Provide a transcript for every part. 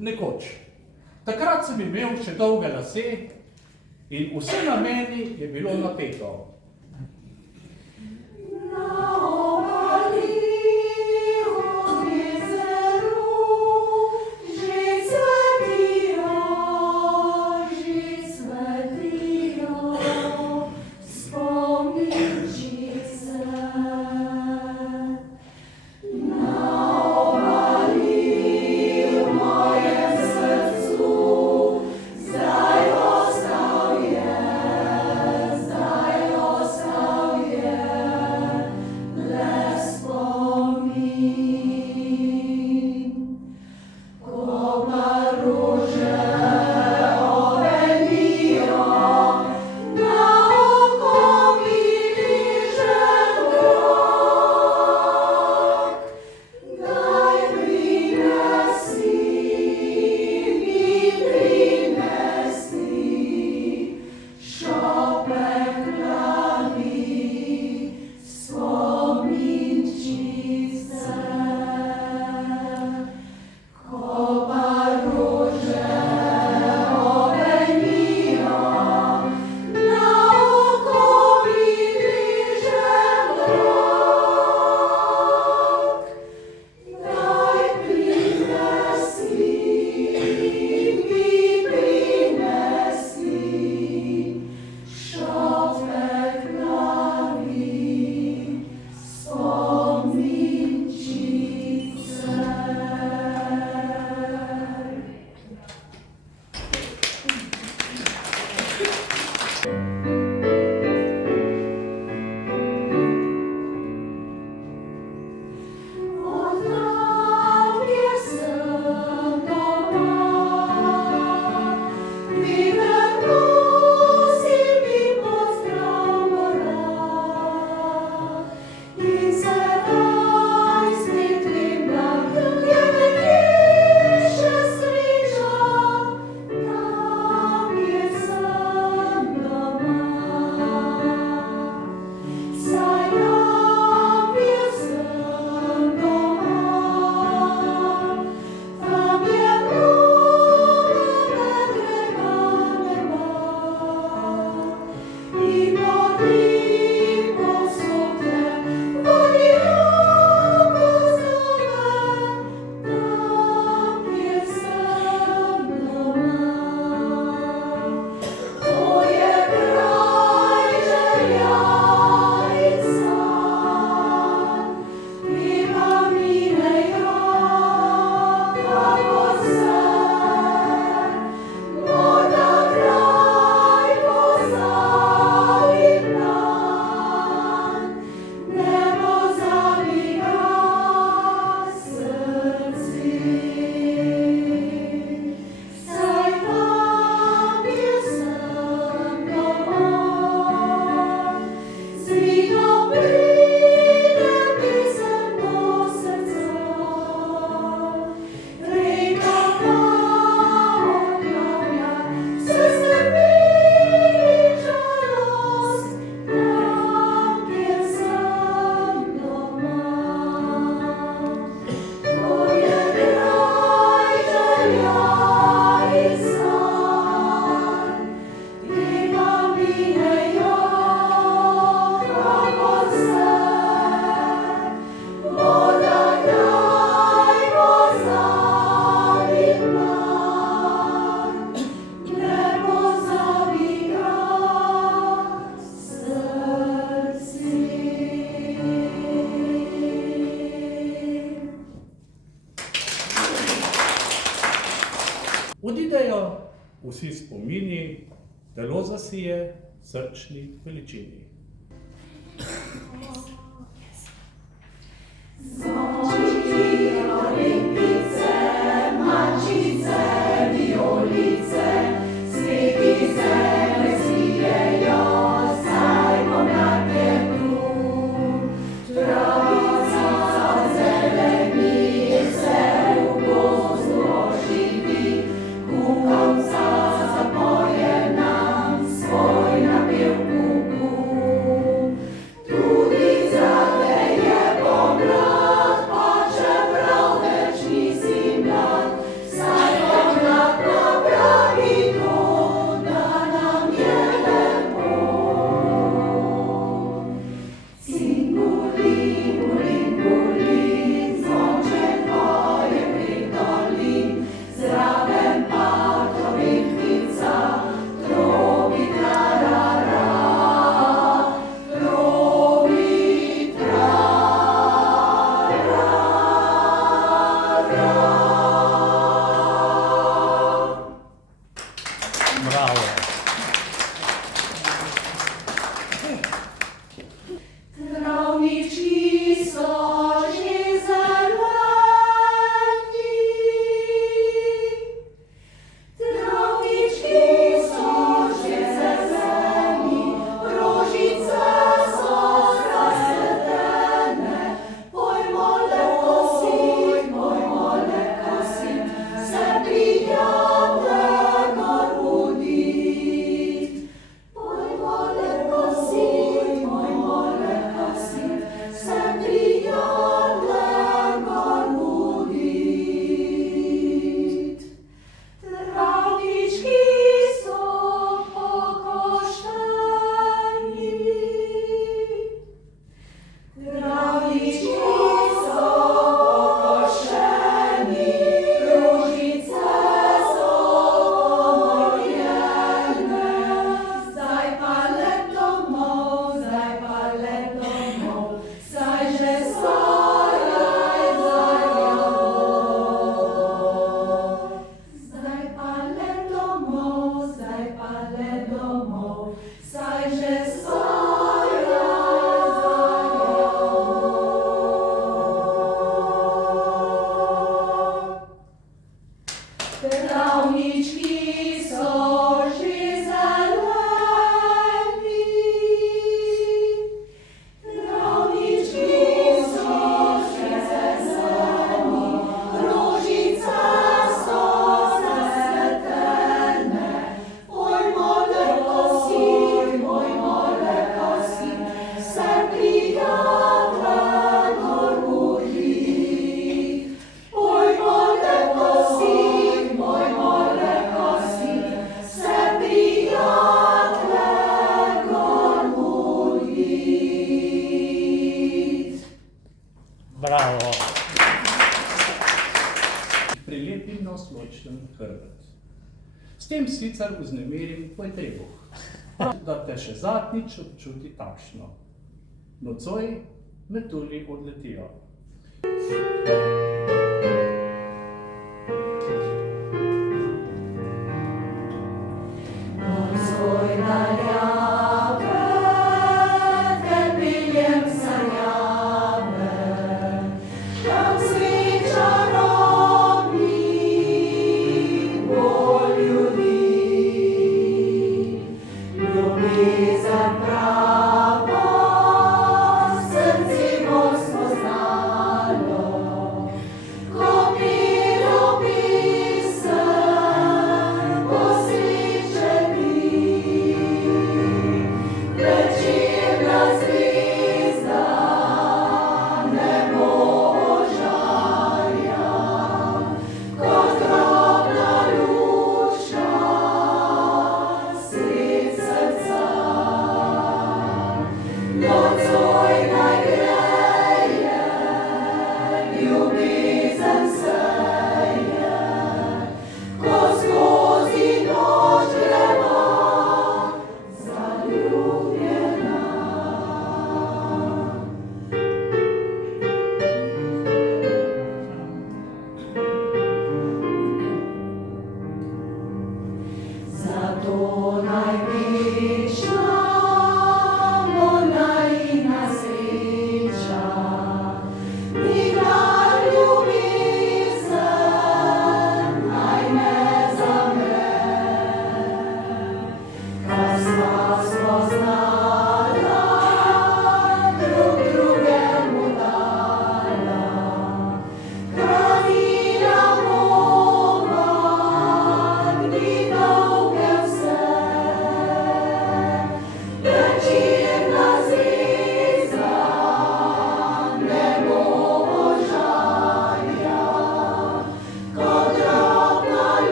Nekoč. Takrat sem imel še dolge lase in vse na meni je bilo napeto. vsi spomini, telo zasije, srčni veličini. Bravo. Prilepim na osločen hrbet. S tem sicer vznemerim tvoj trebuh, da te še zadnjič občuti takšno. Nocoj metulji odletijo.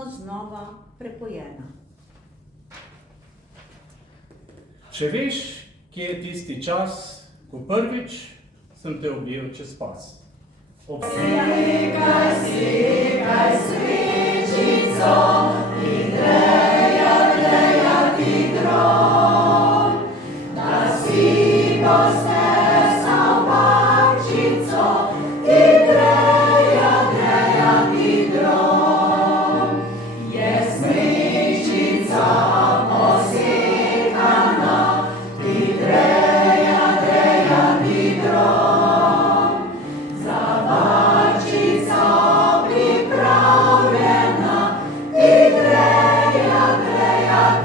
vedno znova prepojena. Če veš, kje je tisti čas, ko prvič sem te objel čez pas. Sekaj svečico, ti dreja ti drom, da si postesal bakčico, ti dreja ti drom. Je smrečica posekana, ti dreja ti drom. Za bakčico pripravljena, ti dreja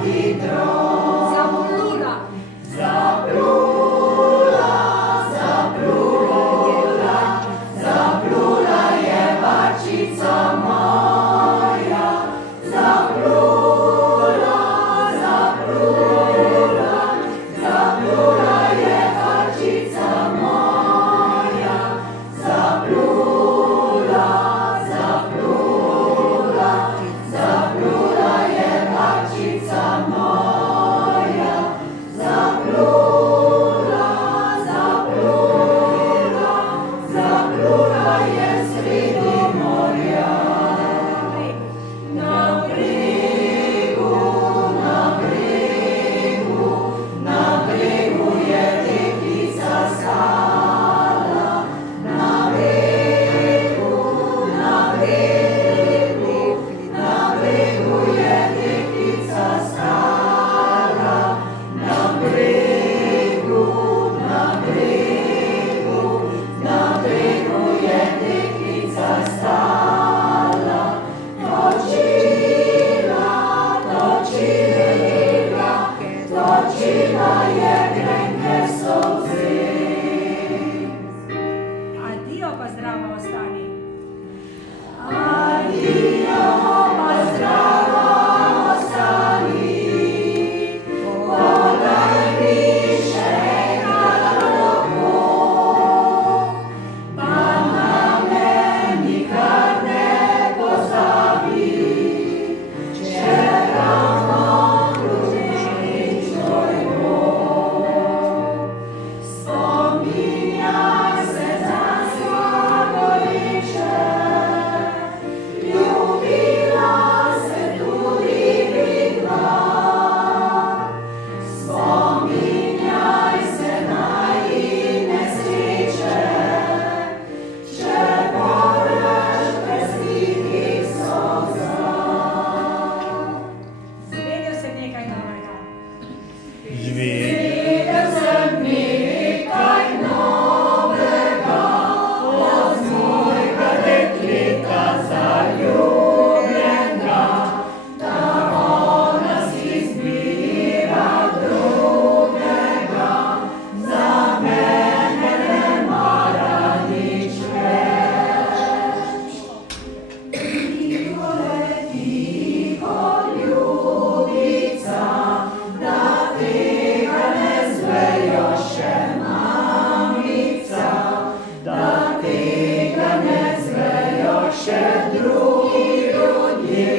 ti drom. Zaplula je bakčica moja, zaplula je bakčica moja, zaplula je bakčica moja, zaplula je sredi morja. Na bregu je deklica stala, na bregu je deklica stala, na bregu je deklica stala, točila je grenke solze. Adijo pa zdrava ostani. Adijo pa zdrava ostani, podaj mi še lahko, pa na meni kar ne pozabi, če ravno kružnič tvoj bo. Spominjaj se za slavoviče, ljubila se tudi vidva. Spominjaj se najine sreče, če boreš brez tihih solza. Zvedel sem nekaj novega. Videl sem nekaj novega, od mojega dekleta zaljubljenega, da ona si izbira drugega, za mene ne mara nič več. Tiho ljubica, da tega ne zvejo še mamica, da tega ne zvejo še drugi ljudje,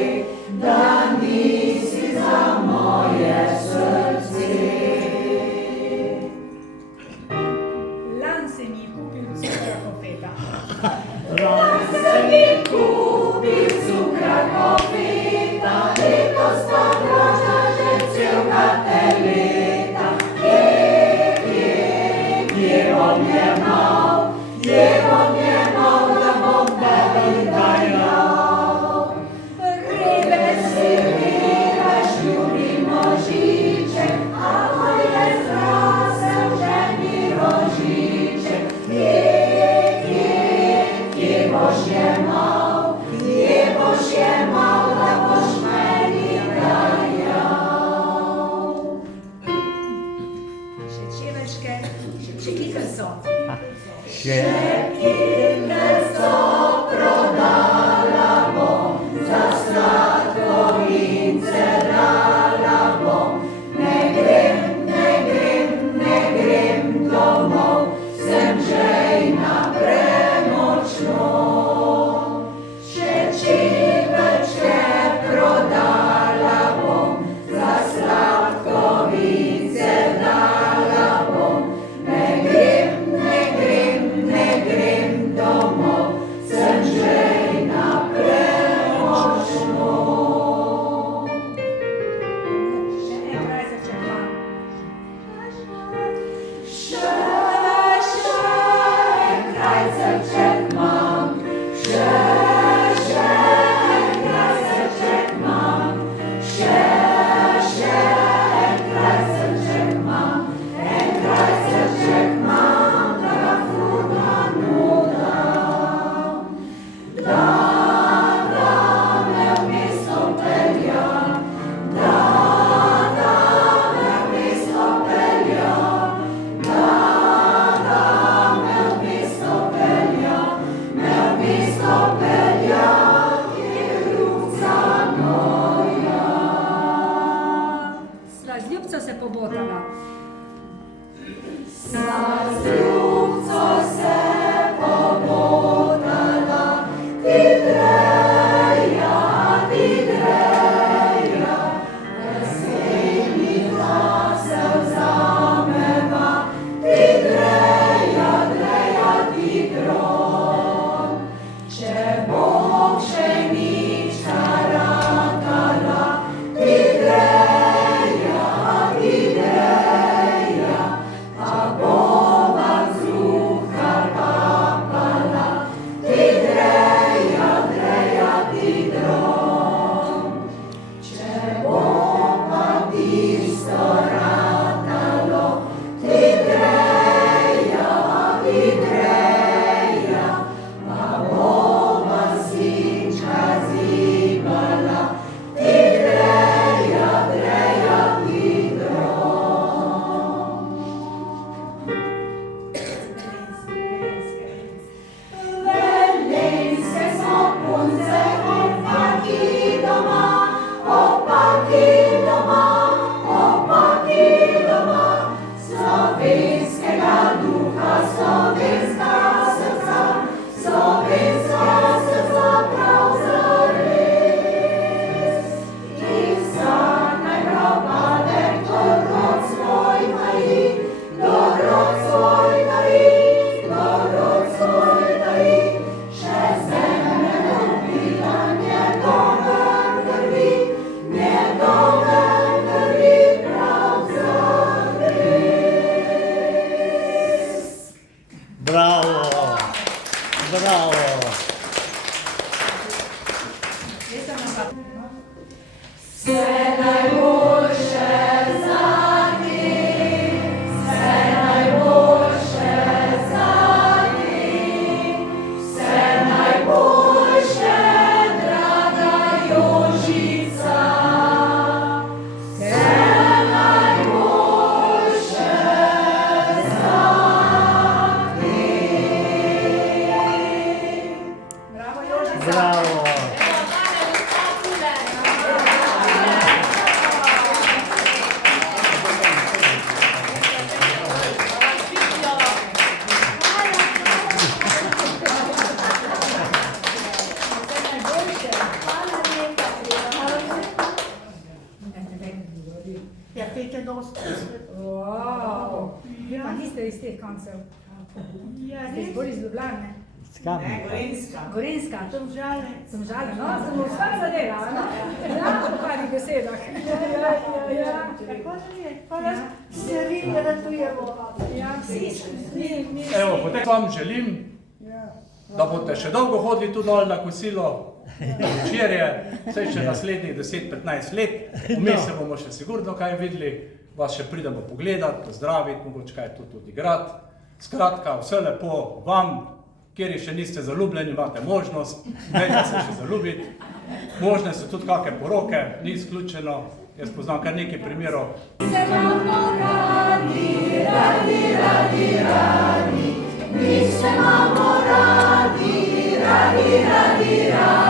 da nisi za moje srce. Lan sem ji kupil cukra kofeta. Sem ji kupil cukra kofeta, letos pa vroča že celega leta. Kje bom jemal, da bom tebi dajal. Reveč si reveč, ljubi možiček, a moj je zrasel ženi rožiček. Kje boš jemal, da boš meni dajal. Še čeveške, še kikr so. Še Kikr so prodala bom, za sladkovince dala bom. Ne grem domov, sem žejna premočno. Še čevečke Vse najboljše zate, vse najboljše zate, vse najboljše, draga Jožica. Vse najboljše zate. Bravo, Jožica. Bravo. Ja, pete dosti. Wow. Pa niste iz teh koncev. Ste iz bolj iz Ljubljane. Skam. Gorenjska. Domžale, no, sem vsa zadela, no? Ja, v parih besedah. Ja. Se vi ne ratujemo. Ja, mi. Evo, potem vam želim, da boste še dolgo hodili tu dol na kosilo, večerje, vsaj še naslednjih 10-15 let, vmes se bomo še sigurno kaj videli, vas še pridemo pogledat, pozdraviti, mogoče kaj tudi igrati. Skratka, vse lepo vam, kjer še niste zaljubljeni, imate možnost, dajte se še zaljubiti. Možne so tudi kakšne poroke, ni izključeno, jaz poznam kar nekaj primerov. Se imamo radi, radi, radi, radi, mi se imamo radi, radi, radi, radi.